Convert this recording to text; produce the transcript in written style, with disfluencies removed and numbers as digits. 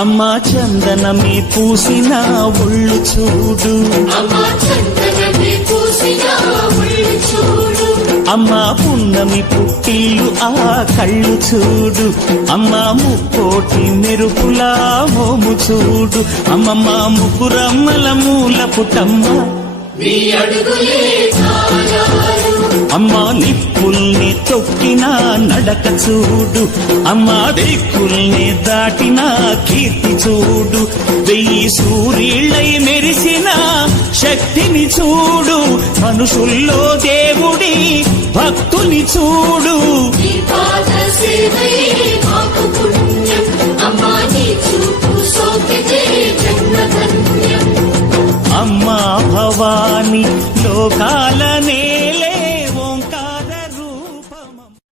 అమ్మా చందనమే పూసిన ఒళ్ళు చూడు, అమ్మా పున్నమి పుట్టిల్లు ఆ కళ్ళు చూడు, అమ్మా ముక్కోటి మెరుపులా మోము చూడు, అమ్మమ్మ ముగ్గురమ్మల మూల పుట్టమ్మ అమ్మా నిప్పుల్ని తొక్కిన నడక చూడు, అమ్మా దిక్కుల్ని దాటిన కీర్తి చూడు, 1000 సూర్యుళ్ళై మెరిసిన శక్తిని చూడు, మనుషుల్లో దేవుడి భక్తుని చూడు. అమ్మా భవాని లోకాలనే